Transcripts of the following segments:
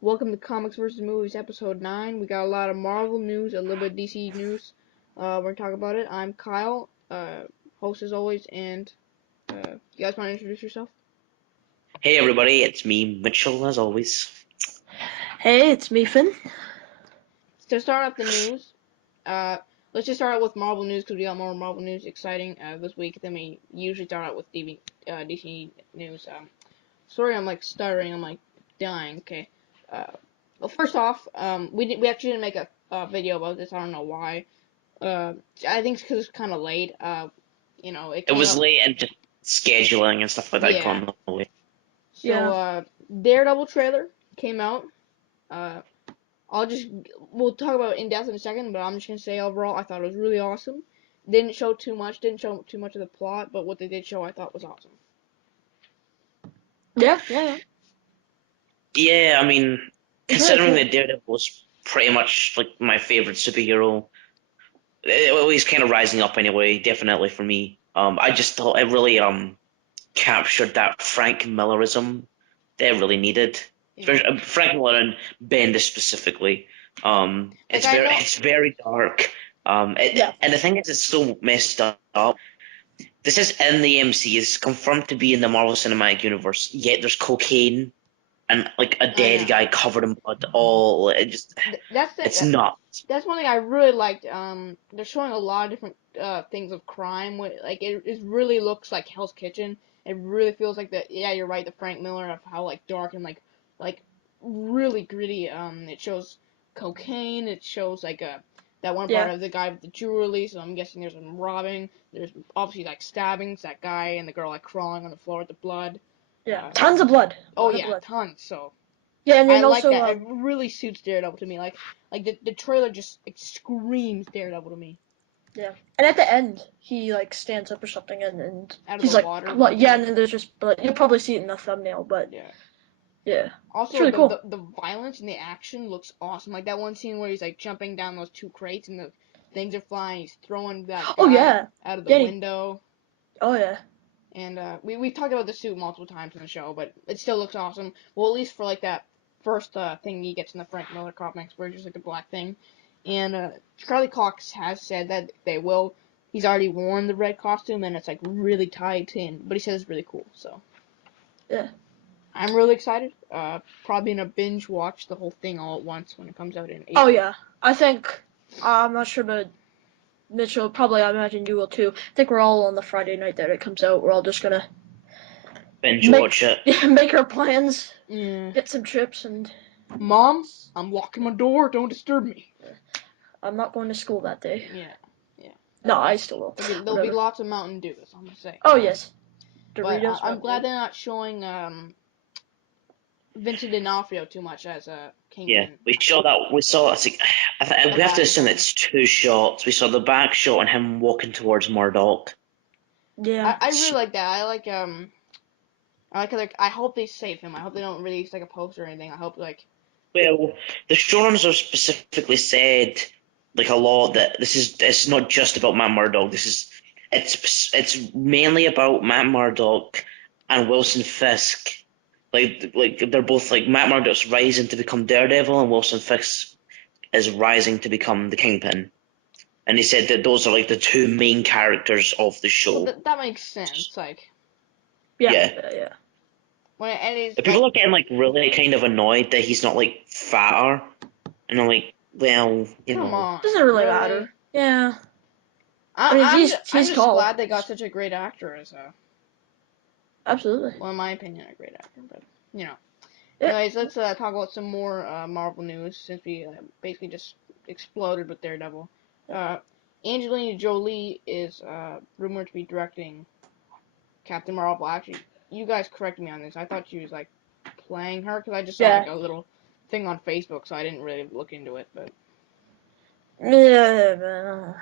Welcome to Comics vs. Movies, episode 9. We got a lot of Marvel news, a little bit of DC news. We're going to talk about it. I'm Kyle, host as always, and you guys want to introduce yourself? Hey everybody, it's me, Mitchell, as always. Hey, it's me, Finn. To start off the news, let's just start out with Marvel news because we got more Marvel news exciting this week than we usually start out with DC news. Sorry, I'm like stuttering, I'm like dying. Okay. Well, first off, we actually didn't make a video about this. I don't know why. I think it's because it's kind of late. It It came was out. late and just scheduling and stuff like that Yeah. gone away. So, Yeah. Daredevil trailer came out. Uh, we'll talk about it in depth in a second, but I'm just gonna say overall, I thought it was really awesome. Didn't show too much of the plot, but what they did show, I thought was awesome. Yeah. Yeah, I mean, It's really considering cool. that Daredevil was pretty much like my favorite superhero, he's kind of rising up anyway, definitely for me. I just thought it really captured that Frank Millerism that it really needed. Yeah. Frank Miller and Bendis specifically. Like It's I very know. it's very dark. Yeah. And the thing is, it's so messed up. This is in the MC. It's confirmed to be in the Marvel Cinematic Universe. Yet there's cocaine and like a I dead know. guy covered in blood. All it just That's it's the nuts. that's one thing I really liked. They're showing a lot of different things of crime. Like it really looks like Hell's Kitchen. It really feels like the yeah, you're right. The Frank Miller of how like dark and like really gritty. It shows cocaine. It shows like that one part Yeah. of the guy with the jewelry. So I'm guessing there's some robbing. There's obviously like stabbings. That guy and the girl like crawling on the floor with the blood. Yeah. Uh, Tons of blood. A oh lot of yeah, blood. tons. So. Yeah, and I then like also, that. It really suits Daredevil to me. Like the trailer just like, screams Daredevil to me. yeah. And at the end, he like stands up or something, and Out of the he's like, water with the blood. Yeah, and blood. then there's just blood. You'll probably see it in the thumbnail, but Yeah. yeah, it's Also, really cool. the violence and the action looks awesome. Like that one scene where he's like jumping down those two crates and the things are flying. He's throwing that Oh guy yeah. out of the Yeah. window. Oh yeah. And we've talked about the suit multiple times in the show, but it still looks awesome. Well, at least for like that first thing he gets in the Frank Miller comics, where it's just like a black thing. And Charlie Cox has said that they will. He's already worn the red costume, and it's like really tight in. But he says it's really cool, so Yeah. I'm really excited. Probably gonna binge watch the whole thing all at once when it comes out in Oh April. yeah. I think I'm not sure, but Mitchell probably. I imagine you will too. I think we're all on the Friday night that it comes out. We're all just gonna Binge make watch it. make our plans, Yeah. get some chips, and Mom, I'm locking my door. Don't disturb me. I'm not going to school that day. Yeah. Yeah. No, I still will. There'll be Whatever. lots of Mountain Dew. That's all I'm gonna say. Oh yes, But Doritos, I'm Mountain glad Dew. they're not showing Vincent D'Onofrio too much as a Yeah, Kingpin. we saw that. We saw. The We have to back assume shot. it's two shots. We saw the back shot and him walking towards Murdoch. Yeah. I really like that. I hope they save him. I hope they don't release like a poster or anything. I hope like Well, the showrunners have specifically said like a lot that this is it's not just about Matt Murdock. It's mainly about Matt Murdock and Wilson Fisk. Like they're both like Matt Murdock's rising to become Daredevil and Wilson Fisk is rising to become the Kingpin. And he said that those are like the two main characters of the well show. that makes sense. Like Yeah. Yeah. Yeah. when and it's The people like are getting like really kind of annoyed that he's not like fatter. And I'm like, well, come on, Doesn't really really. matter. Yeah. I I, mean, I'm I'm he's just tall. glad they got such a great actor as Absolutely. well in my opinion a great actor. But you know. Yeah. Anyways, let's talk about some more Marvel news since we basically just exploded with Daredevil. Uh, Angelina Jolie is rumored to be directing Captain Marvel. Actually, you guys correct me on this. I thought she was like playing her because I just saw Yeah. like a little thing on Facebook, so I didn't really look into it. But Yeah.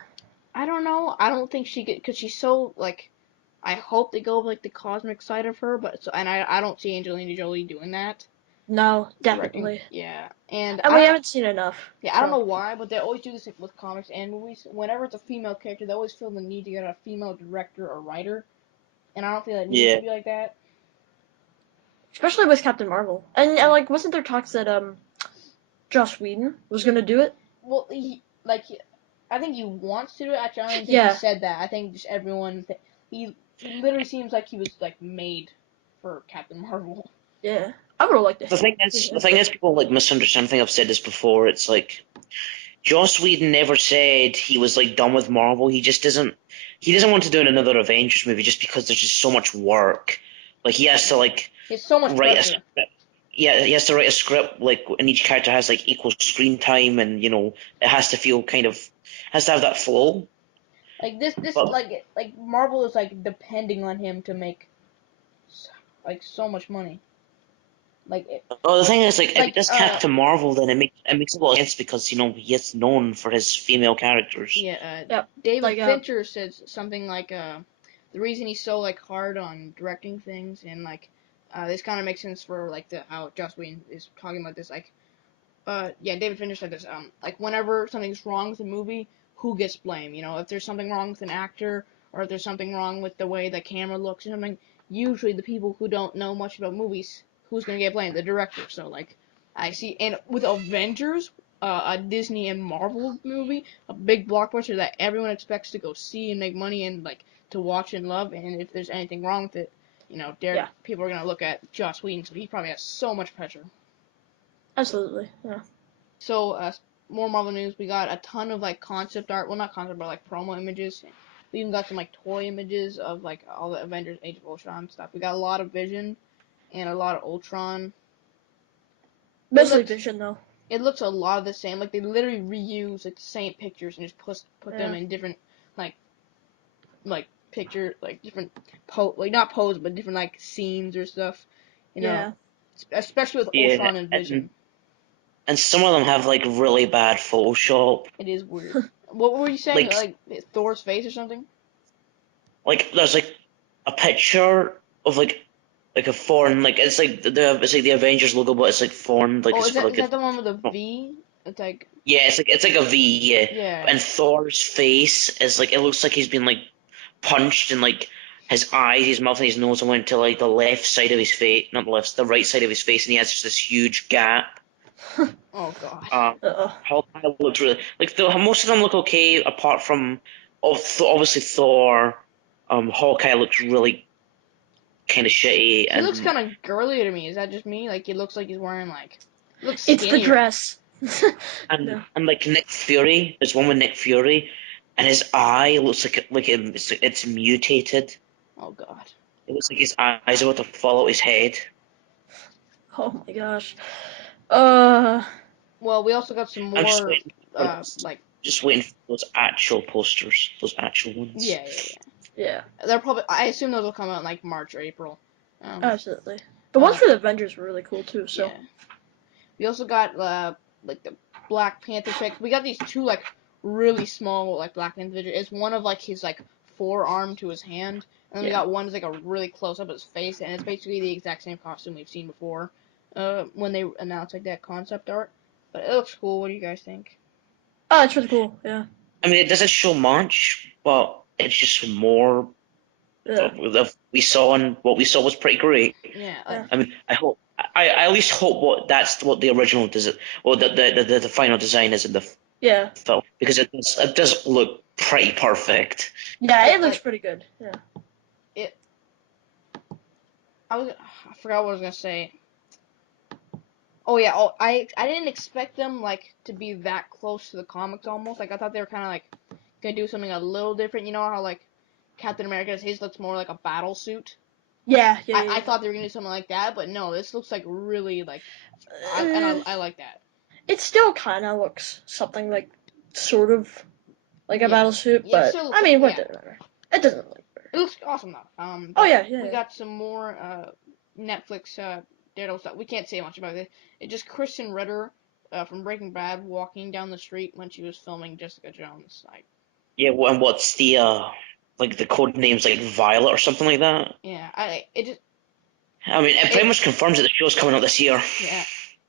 I don't know. I don't think she could because she's so like. I hope they go with, like the cosmic side of her, but so and I don't see Angelina Jolie doing that. No, Directing, definitely. yeah, and And I we don't. haven't seen enough. Yeah, I don't know So why, but they always do this with comics and movies. Whenever it's a female character, they always feel the need to get a female director or writer, and I don't feel it needs yeah. to be like that. especially with Captain Marvel. And like, wasn't there talks that Joss Whedon was gonna do it. Well, I think he wants to do it. Actually, I don't even think Yeah. he said that. I think just everyone. He literally seems like he was like made for Captain Marvel. Yeah, I would have liked to. The thing is, people like misunderstand. I think I've said this before. It's like Joss Whedon never said he was like done with Marvel. He just doesn't. He doesn't want to do another Avengers movie just because there's just so much work. Like he has to like He has so much write a pressure. script. Yeah, he has to write a script like, and each character has like equal screen time, and it has to feel has to have that flow. Like this, But like Marvel is like depending on him to make like so much money. Like the thing is, like, if he like does Captain Marvel, then it makes a lot of sense because he is known for his female characters. yeah, Yep. David Like Fincher says something like the reason he's so like hard on directing things and like this kind of makes sense for like the how Joss Whedon is talking about this like yeah, David Fincher said this like whenever something's wrong with a movie, who gets blamed? You know, if there's something wrong with an actor or if there's something wrong with the way the camera looks or something, usually the people who don't know much about movies, who's gonna get blamed? The director. So like I see, and with Avengers, a Disney and Marvel movie, a big blockbuster that everyone expects to go see and make money and like to watch and love, and if there's anything wrong with it, Yeah. people are gonna look at Joss Whedon, so he probably has so much pressure. absolutely. Yeah. So, more Marvel news. We got a ton of like concept art. Well, not concept, but like promo images. We even got some like toy images of like all the Avengers, Age of Ultron stuff. We got a lot of Vision and a lot of Ultron. Mostly Vision though. It looks a lot of the same. Like they literally reuse like the same pictures and just put them Yeah. in different like picture like different not pose but different like scenes or stuff. Yeah. Especially with Yeah, Ultron and Vision. and some of them have like really bad Photoshop. It is weird. What were you saying? Like Like Thor's face or something? there's like a picture of like a foreign it's like the Avengers logo, but it's like foreign, like Oh, it's is for that like is that the one with a V? It's like yeah, it's like a V, yeah. yeah. And Thor's face is like it looks like he's been like punched, and like his eyes, his mouth, and his nose went to like the left side of his face, not the left, the right side of his face, and he has just this huge gap. Oh god. Uh-oh. Hawkeye looks really like most of them look okay, apart from obviously Thor. Hawkeye looks really kind of shitty, He looks kind of girly to me. Is that just me? Like he looks like he's wearing like he looks It's the skinnier. dress. and No. and like Nick Fury. There's one with Nick Fury, and his eye looks it's mutated. Oh god. It looks like his eyes are about to fall out his head. Oh my gosh. Uh. Well, we also got some I'm just more waiting for like just waiting for those actual posters, those actual ones. yeah. Yeah. They're probably I assume those will come out in like March or April. Absolutely. The ones Uh, for the Avengers were really cool too. So. yeah. We also got like the Black Panther pick. We got these two like really small like Black Panther figures. It's one of like his like forearm to his hand, and then we Yeah. got one that's like a really close up of his face, and it's basically the exact same costume we've seen before. When they announced like that concept art, but it looks cool. What do you guys think? Oh, it's really cool. Yeah. I mean, it doesn't show much, but it's just more Yeah. of we saw, and what we saw was pretty great. Yeah, Yeah. I mean, I at least hope that's what the original does, or the final design is in the Yeah. film, because it does look pretty perfect. Yeah. It looks like pretty good. Yeah. it. I forgot what I was gonna say. Oh yeah, I didn't expect them like to be that close to the comics almost. Like I thought they were kind of like gonna do something a little different. You know how like Captain America's his looks more like a battle suit. Yeah. Yeah. I Yeah. thought they were gonna do something like that, but no, this looks like really like Uh, I like that. it still kind of looks something like sort of like a Yeah, battle suit, yeah, it but still looks I like mean, what yeah, does it matter? It doesn't look better. it looks awesome though. Oh But yeah. Yeah. we Yeah. got some more Netflix Daredevil stuff. We can't say much about it. It's just Kristen Ritter from Breaking Bad walking down the street when she was filming Jessica Jones. Like Yeah, and what's the like the code name's like Violet or something like that? yeah, I it just I mean, it pretty it much confirms that the show's coming out this year. yeah.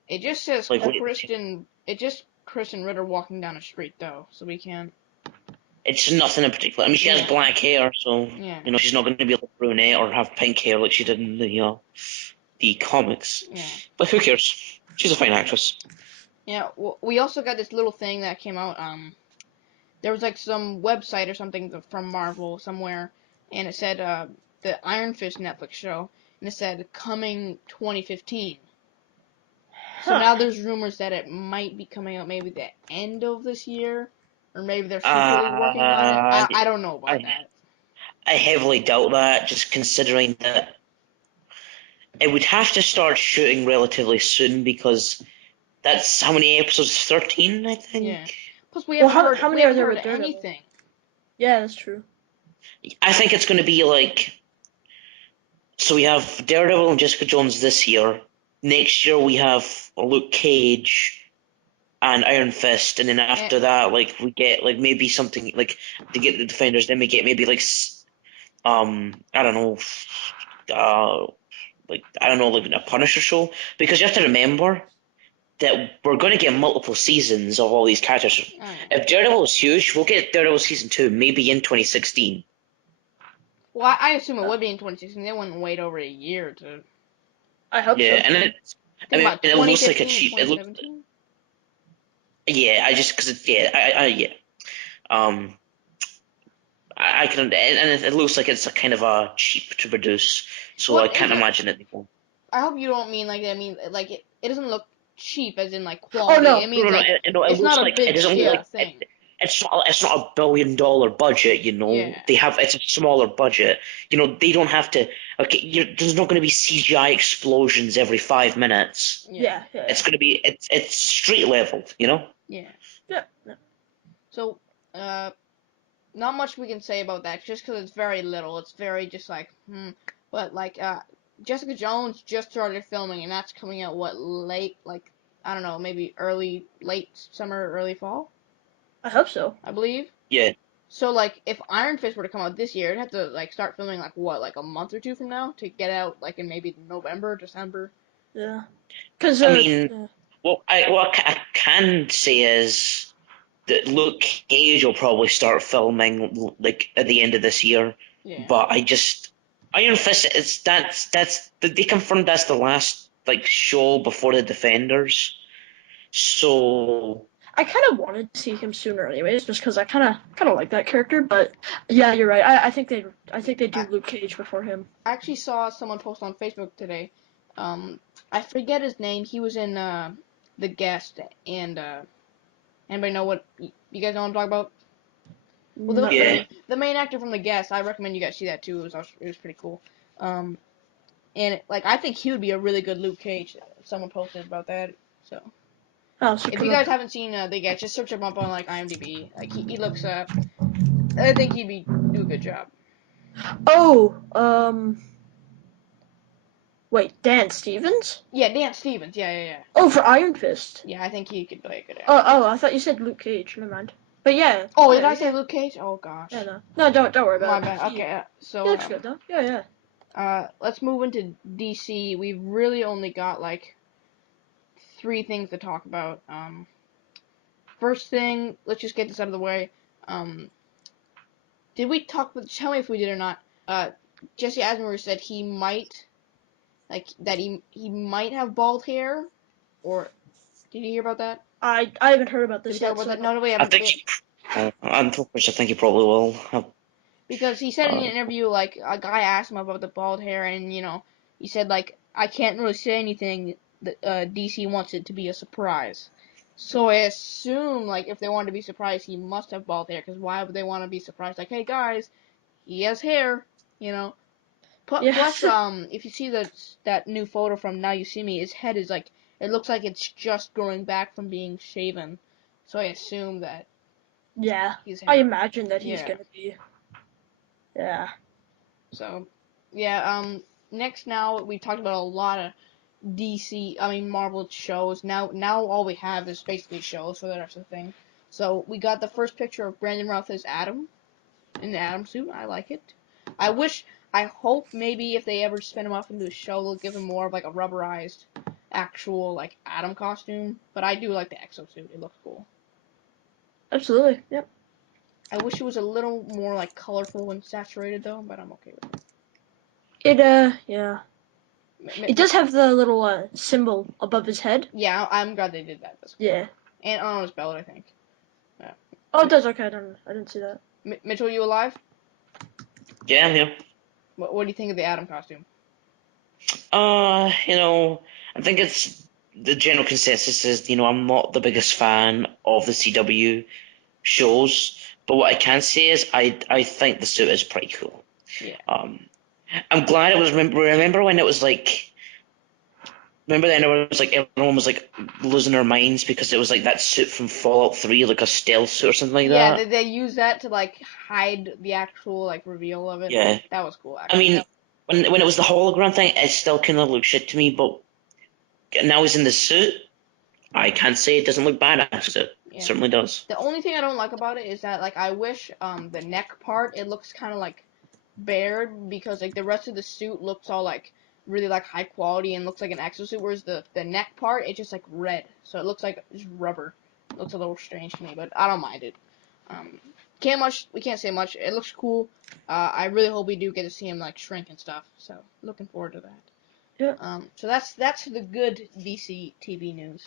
It just says Like, wait, Kristen. It just Kristen Ritter walking down a street though, so we can't. it's nothing in particular. I mean, she has Yeah, black hair, so yeah, she's not going to be like brunette or have pink hair like she did in the comics. yeah, But who cares? She's a fine actress. Yeah, we also got this little thing that came out. There was like some website or something from Marvel somewhere, and it said the Iron Fist Netflix show, and it said coming 2015. So now there's rumors that it might be coming out maybe the end of this year, or maybe they're secretly working on it. Uh, I don't know about I that. I heavily doubt that, just considering that it would have to start shooting relatively soon because that's how many episodes? 13, I Yeah. think. Plus, Well, how we many are haven't there heard with Daredevil? anything. Yeah, that's true. I think it's going to be like so. We have Daredevil and Jessica Jones this year. Next year we have Luke Cage and Iron Fist, and then And, after that, like we get like maybe something like to get the Defenders. Then we get maybe like I don't know, like I don't know, like a Punisher show because you have to remember that we're going to get multiple seasons of all these characters. oh yeah. If Daredevil is huge, we'll get Daredevil season 2 maybe in 2016. Well, I assume it would be in 2016. They wouldn't wait over a year to I hope Yeah, so. and it, I think mean, about it looks like a 2015 and cheap. It looks, 2017. yeah. I just because yeah, yeah. Um, I can, and it looks like it's a kind of a cheap to produce, so Well, I it can't isn't. imagine it. I hope you don't mean like that. I mean like it doesn't look cheap as in like Oh quality. no. It No, means no, no. like No, it it's looks not a like it big doesn't look like thing. it's not $1 billion budget. You know, Yeah. they have it's a smaller budget. You know, they don't have to. Okay, there's not going to be CGI explosions every 5 minutes. Yeah. Yeah, yeah, It's yeah. going to be it's street leveled. You know. Yeah. Yeah. Yeah. So not much we can say about that just because it's very little. It's very just like But like Jessica Jones just started filming and that's coming out what late like I don't know maybe late summer early fall I hope so. I believe. Yeah. So like if Iron Fist were to come out this year, it'd have to like start filming like what like a month or two from now to get out like in maybe November December. Yeah. Cause I mean, yeah. what I can say is that Luke Cage will probably start filming like at the end of this year, Yeah. but I just Iron Fist is that's they confirmed that's the last like show before the Defenders. So I kind of wanted to see him sooner, anyways, just because I kind of like that character. But yeah, you're right. I think they do Luke Cage before him. I actually saw someone post on Facebook today. I forget his name. He was in The Guest, and anybody know what you guys know what I'm talking about? Well, Not yeah, really. the main actor from The Guest. I recommend you guys see that too. It was pretty cool. And like I think he would be a really good Luke Cage. Someone posted about that. So Oh, so if you guys haven't seen The Guest, just search him up on like IMDb. Like he looks I think he'd do a good job. Oh, wait, Dan Stevens? Yeah, Dan Stevens. Yeah. Oh, for Iron Fist. Yeah, I think he could play a good Oh, actor. I thought you said Luke Cage. Never mind. But yeah, Oh, did yeah, I say Luke Cage? Oh gosh. yeah, no, don't worry My about it. bad. Okay, He so looks good though. Yeah. let's move into DC. We've really only got like three things to talk about. First thing, let's just get this out of the way. Um, did we talk? Tell me if we did or not. Jesse Eisenberg said he might he might have bald hair, or did you hear about that? I haven't heard about Did we this talk yet, about so that? No, we I haven't. think I'm I think he probably will. Because he said in an Uh, interview, like, a guy asked him about the bald hair, and, he said, like, I can't really say anything, that DC wants it to be a surprise. So I assume, like, if they wanted to be surprised, he must have bald hair, because why would they want to be surprised? Like, hey, guys, he has hair, you know? yeah. Plus, if you see that new photo from Now You See Me, his head is, like, it looks like it's just growing back from being shaven. So I assume that Yeah, he's I hair. imagine that he's Yeah. gonna be. Yeah. So, yeah, next now we talked about a lot of Marvel shows. Now all we have is basically shows for the rest of the thing. So we got the first picture of Brandon Routh as Adam in the Adam suit. I like it. I hope maybe if they ever spin him off into a show, they'll give him more of like a rubberized, actual like Adam costume. But I do like the exosuit. It looks cool. Absolutely. Yep. I wish it was a little more like colorful and saturated though, but I'm okay with it. Yeah. It does have the little symbol above his head. Yeah, I'm glad they did that. That's cool. Yeah. And on his belt, I think. Oh, it does. Okay, I didn't see that. Mitchell, you alive? Yeah, I'm here. What do you think of the Atom costume? I think it's the general consensus is, I'm not the biggest fan of the CW shows, but what I can say is I think the suit is pretty cool. Yeah. I'm glad it was. Remember when it was like. Remember then it was like everyone was like losing their minds because it was like that suit from Fallout 3, like a stealth suit or something like Yeah, that. they use that to like hide the actual like reveal of it. Yeah. That was cool. I Actually. mean, when it was the hologram thing, it still kind of looked shit to me, but now he's in the suit. I can't say it doesn't look badass. It Yeah. certainly does. The only thing I don't like about it is that like I wish the neck part it looks kind of like bared because like the rest of the suit looks all like really like high quality and looks like an exosuit, whereas the neck part it's just like red, so it looks like just rubber. It looks a little strange to me, but I don't mind it. We can't say much. It looks cool. I really hope we do get to see him like shrink and stuff. So looking forward to that. Yeah. So that's the good DC TV news.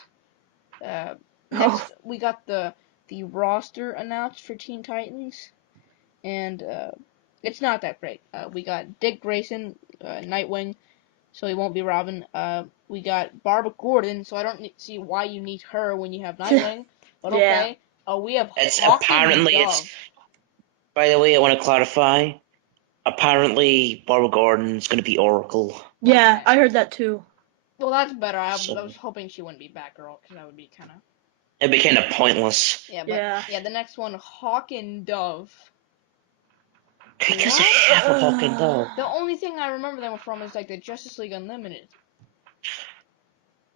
Oh. Next we got the roster announced for Teen Titans, and it's not that great. We got Dick Grayson, Nightwing, so he won't be Robin. We got Barbara Gordon, so I don't see why you need her when you have Nightwing. But Yeah. okay. We have It's Hawk and apparently Dove. By the way, I want to clarify. Apparently, Barbara Gordon's going to be Oracle. Yeah, I heard that too. Well, that's better. I So was hoping she wouldn't be Batgirl because that would be kind of. it'd be kind of pointless. Yeah, but Yeah. the next one, Hawk and Dove. Who gives a What? shit for Hawk and Dove? The only thing I remember them from is like the Justice League Unlimited.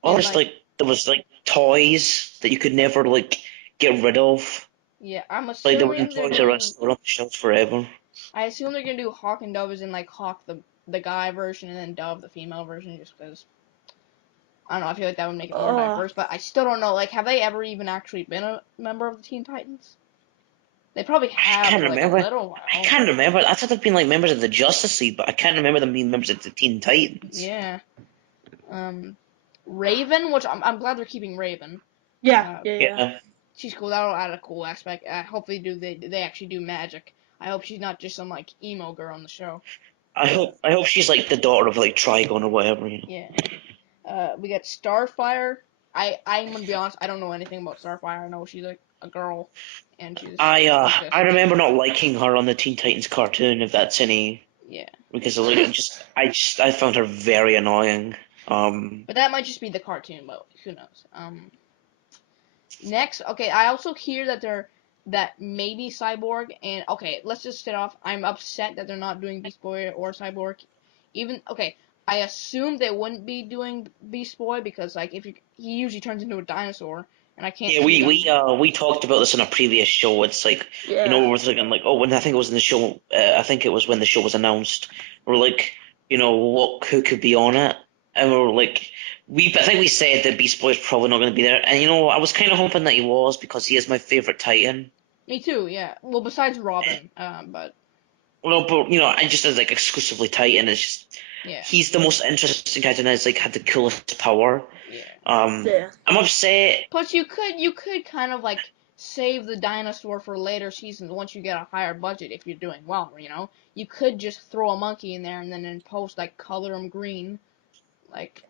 Or And it's like there was like toys that you could never like get rid of. yeah, I'm Like they were in assuming they're Toys R doing. Us, they were on the shelves forever. I assume they're gonna do Hawk and Dove as in like Hawk the guy version and then Dove the female version, just because. I don't know. I feel like that would make it more diverse, but I still don't know. Like, have they ever even actually been a member of the Teen Titans? They probably I have can't for like remember. a little while. I can't remember. I thought they'd been like members of the Justice League, but I can't remember them being members of the Teen Titans. Yeah. Raven, which I'm glad they're keeping Raven. Yeah. Yeah. She's cool. That'll add a cool aspect. Hopefully, they actually do magic. I hope she's not just some like emo girl on the show. I hope she's like the daughter of like Trigon or whatever. Yeah. We got Starfire. I'm gonna be honest. I don't know anything about Starfire. I know she's like a girl, and she's I remember not liking her on the Teen Titans cartoon, if that's any, yeah. because like, I found her very annoying. But that might just be the cartoon, but who knows? Next, okay, I also hear that maybe Cyborg and okay, let's just start off. I'm upset that they're not doing Beast Boy or Cyborg. Even okay, I assume they wouldn't be doing Beast Boy because like he usually turns into a dinosaur, and I can't Yeah, see them. we talked about this in a previous show. It's like Yeah. we were thinking like, oh, when I think it was in the show, I think it was when the show was announced. We're like, who could be on it, and we were like, I think we said that Beast Boy is probably not going to be there, and I was kind of hoping that he was because he is my favorite Titan. Me too, yeah. Well, besides Robin, but Well, but I just as like exclusively Titan. It's just yeah, he's the most interesting Titan. Has like had the coolest power. yeah. Yeah. I'm upset. Plus, you could kind of like save the dinosaur for later seasons once you get a higher budget if you're doing well. You could just throw a monkey in there and then in post like color him green, like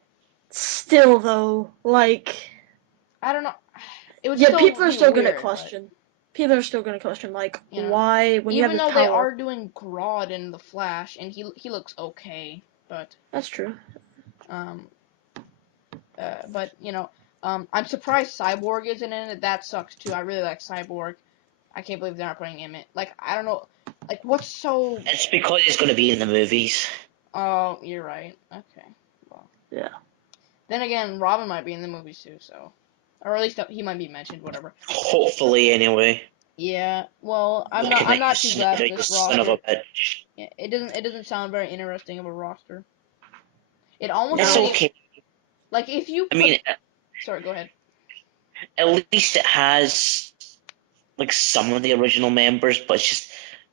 Still though, like I don't know. It would yeah, still people are be still gonna weird, but question. People are still gonna question like you know, why when you have even his though they power. are doing Grodd in the Flash and he looks okay, but That's true. um but I'm surprised Cyborg isn't in it. That sucks too. I really like Cyborg. I can't believe they're not putting him in. Like I don't know, like what's so. It's because he's going to be in the movies. Oh, you're right. Okay. Well. Yeah. Then again, Robin might be in the movies too, so, or at least he might be mentioned. Whatever. Hopefully, anyway. Yeah. Well, I'm Looking at you, not too glad for you this son of roster. a bitch. Yeah, it doesn't sound very interesting of a roster. It almost It's seems okay. like if you I put. mean, Sorry, go ahead. at least it has like some of the original members, but it's just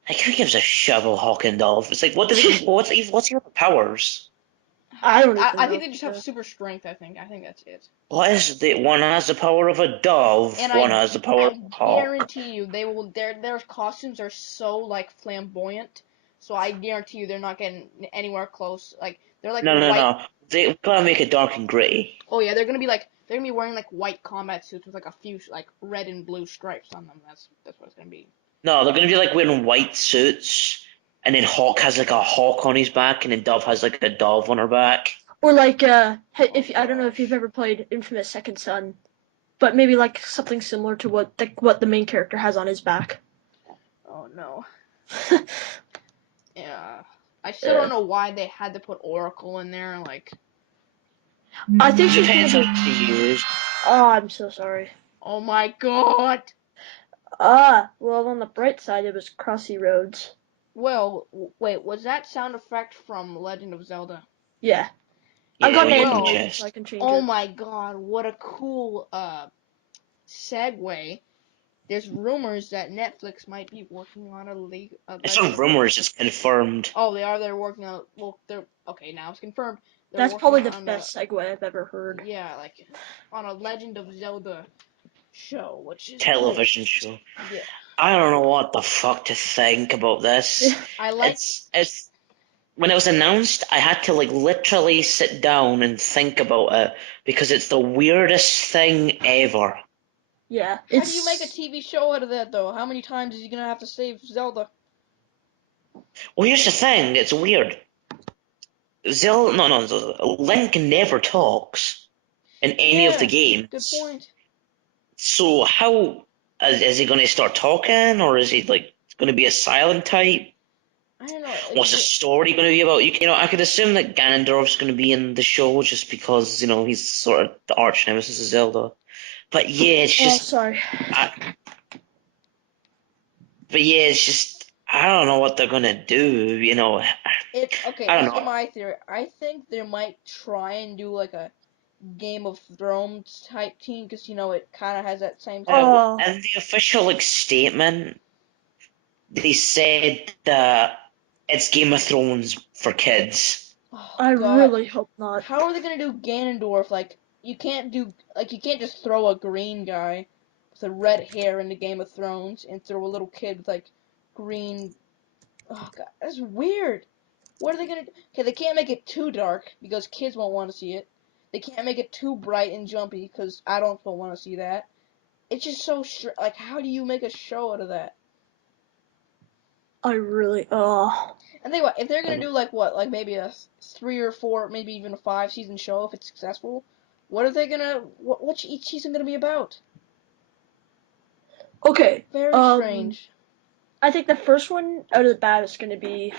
like who gives a shit about Hawk and Dolph? It's like what's he have powers? I don't even I know. think they just have Yeah. super strength. I think that's it. What is the one has the power of a dove, And one has the power of I a hawk. guarantee you they will their costumes are so like flamboyant. So I guarantee you they're not getting anywhere close. Like they're like No, no, white. no. They gotta make it dark and gritty. Oh yeah, they're gonna be wearing like white combat suits with like a few like red and blue stripes on them. That's what it's gonna be. No, they're gonna be like wearing white suits, and then Hawk has like a hawk on his back, and then Dove has like a dove on her back. Or like if I don't know if you've ever played Infamous Second Son, but maybe like something similar to what the main character has on his back. Oh no. Yeah. I still Yeah. don't know why they had to put Oracle in there. Like, I think she's gonna Depends how be. she used. Oh, I'm so sorry. oh my god. Well, on the bright side, it was Crossy Roads. Well, wait, was that sound effect from Legend of Zelda? Yeah, I Yeah, got when an you open the Well, animation, so I chest. can change oh it. my god, what a cool segue. There's rumors that Netflix might be working on a It's Legend not of rumors, it's confirmed. Oh, they are. They're working on. Well, they're okay. Now it's confirmed. They're That's working probably the on a best segue I've ever heard. yeah, like on a Legend of Zelda show, which is cool. Television show. Yeah, I don't know what the fuck to think about this. I like. It's when it was announced, I had to like literally sit down and think about it because it's the weirdest thing ever. Yeah, How do you make a TV show out of that though? How many times is he gonna have to save Zelda? Well, here's the thing, it's weird. Link never talks in any of the Yeah, good games. point. So how is he going to start talking, or is he like going to be a silent type? I don't know. What's the story going to be about? I could assume that Ganondorf's going to be in the show just because he's sort of the arch nemesis of Zelda. But yeah, it's Oh, just, sorry. I, but yeah, it's just I don't know what they're going to do. Okay. I don't This is know. my theory. I think they might try and do like a Game of Thrones type team because it kind of has that same type of. Oh, In the official like statement, they said that it's Game of Thrones for kids. Oh I God. really hope not. How are they gonna do Ganondorf? Like you can't just throw a green guy with a red hair into Game of Thrones and throw a little kid with like green. Oh God, that's weird. What are they gonna do? Okay, they can't make it too dark because kids won't want to see it. They can't make it too bright and jumpy because adults won't want to see that. It's just so like how do you make a show out of that? I really. Oh. And think what if they're gonna do like maybe a 3 or 4, maybe even a 5 season show if it's successful. What are they gonna? What's each season gonna be about? Okay. Very strange. I think the first one out of the bat is gonna be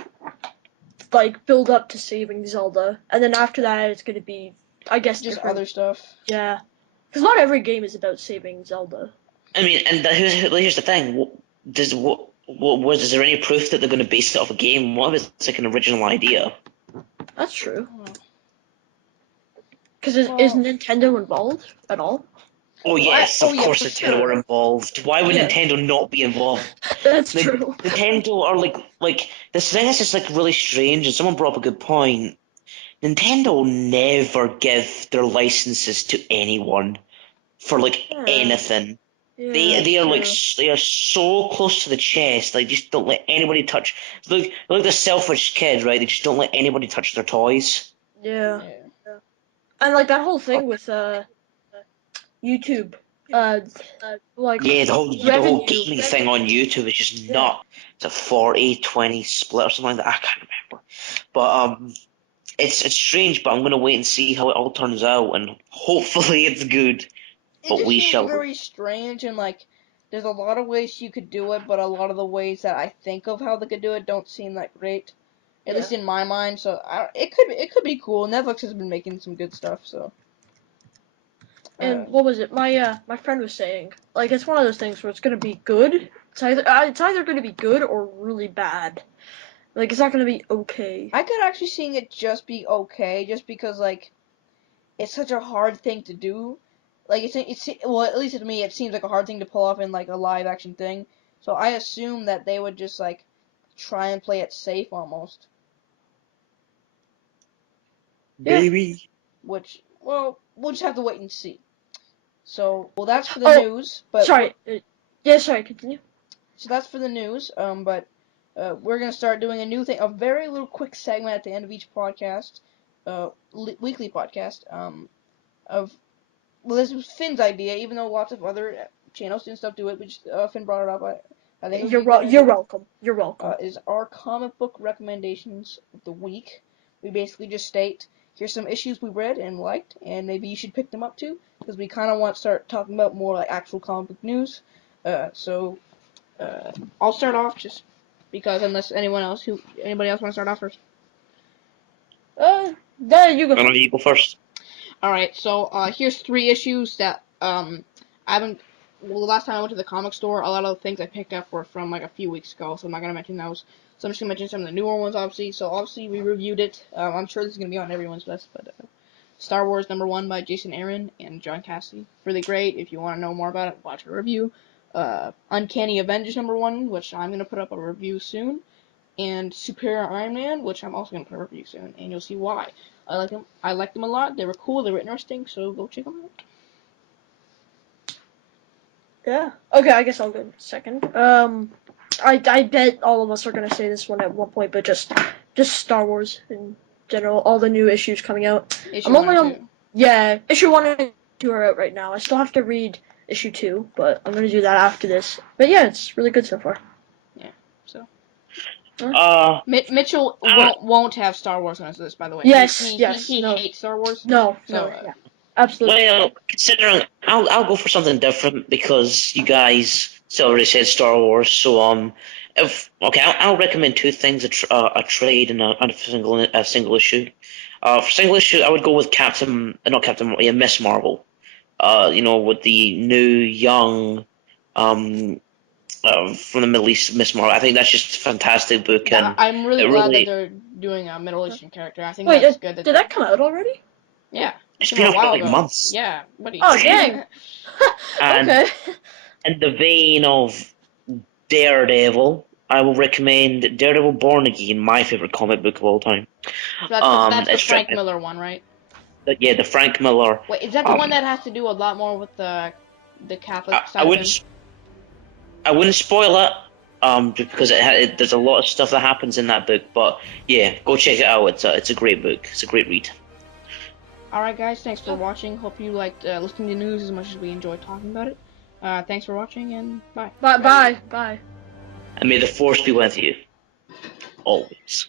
like build up to saving Zelda, and then after that it's gonna be, I guess, Just different. other stuff. Yeah, because not every game is about saving Zelda. I mean, and here's the thing: is there any proof that they're going to base it off a game? What if it's like an original idea? That's true. Oh. Because is Well, Nintendo involved at all? Oh yes, oh of yeah, course for Nintendo sure. are involved. Why would Yeah, Nintendo not be involved? that's true. Nintendo are like this thing is just like really strange, and someone brought up a good point. Nintendo never give their licenses to anyone for like Yeah, anything. yeah, They that's they are like true. they are so close to the chest. Like just don't let anybody touch. They're like the selfish kid, right? They just don't let anybody touch their toys. Yeah, Yeah. yeah. And like that whole thing with YouTube, uh, like Yeah, the whole revenue. gaming thing on YouTube is just Yeah. not. It's a 40-20 split or something like that. I can't remember. But it's strange. But I'm gonna wait and see how it all turns out, and hopefully it's good. It But just we seems shall. very strange and like there's a lot of ways you could do it, but a lot of the ways that I think of how they could do it don't seem that great. At Yeah. least in my mind, so it could be cool. Netflix has been making some good stuff, so And what was it? My friend was saying, like, it's one of those things where it's gonna be good. It's either gonna be good or really bad. Like, it's not gonna be okay. I could actually see it just be okay, just because like it's such a hard thing to do. Like it's well, at least to me, it seems like a hard thing to pull off in like a live action thing. So I assume that they would just like try and play it safe almost. Yeah. baby. which, well, we'll just have to wait and see. So, well, that's for the Oh, news. But sorry. Yeah, sorry. Continue. so that's for the news. But we're gonna start doing a new thing, a very little quick segment at the end of each podcast, weekly podcast. Of Well, this was Finn's idea, even though lots of other channels and stuff do it. We just Finn brought it up. I think it would be a good You're idea. welcome. You're welcome. Is our comic book recommendations of the week. We basically just state, here's some issues we read and liked, and maybe you should pick them up too, because we kind of want to start talking about more like actual comic book news. So I'll start off just because unless anybody else want to start off first. Yeah, you go. I know you go first. All right, so here's 3 issues that I haven't. Well, the last time I went to the comic store, a lot of the things I picked up were from like a few weeks ago, so I'm not gonna mention those. So I'm just gonna mention some of the newer ones, obviously. So obviously we reviewed it. I'm sure this is gonna be on everyone's list, but Star Wars #1 by Jason Aaron and John Cassidy, really great. If you want to know more about it, watch a review. Uncanny Avengers #1, which I'm gonna put up a review soon, and Superior Iron Man, which I'm also gonna put a review soon, and you'll see why. I like them. I liked them a lot. They were cool. They were interesting. So go check them out. Yeah. Okay, I guess I'll go second. I bet all of us are gonna say this one at one point, but just Star Wars in general, all the new issues coming out. Issue I'm only 1 on and 2. Yeah, issue 1 and 2 are out right now. I still have to read issue 2, but I'm gonna do that after this. But yeah, it's really good so far. Yeah. So. I Mitchell won't have Star Wars on his list, by the way. Yes, He no, hates Star Wars. no, So yeah, absolutely. Well, considering I'll go for something different because you guys still already said Star Wars. So if okay, I'll recommend 2 things: a trade and a single issue. For single issue, I would go with not Captain, yeah, Miss Marvel. With the new young, from the Middle East, Miss Marvel. I think that's just a fantastic book, and I'm really it glad that really they're doing a Middle Eastern character. I think Wait, that's good. did that come out already? Yeah, it's came been out a out for while like ago. months. Yeah, buddy. Oh dang. And Okay. in the vein of Daredevil, I will recommend Daredevil Born Again, my favorite comic book of all time. That's the It's Frank written, Miller one, right? yeah, the Frank Miller. Wait, is that the one that has to do a lot more with the Catholic I side of things? wouldn't spoil it, just because there's a lot of stuff that happens in that book. But yeah, go check it out. It's a great book. It's a great read. Alright guys, thanks for watching. Hope you liked listening to news as much as we enjoyed talking about it. Thanks for watching, and bye. Bye. And may the force be with you always.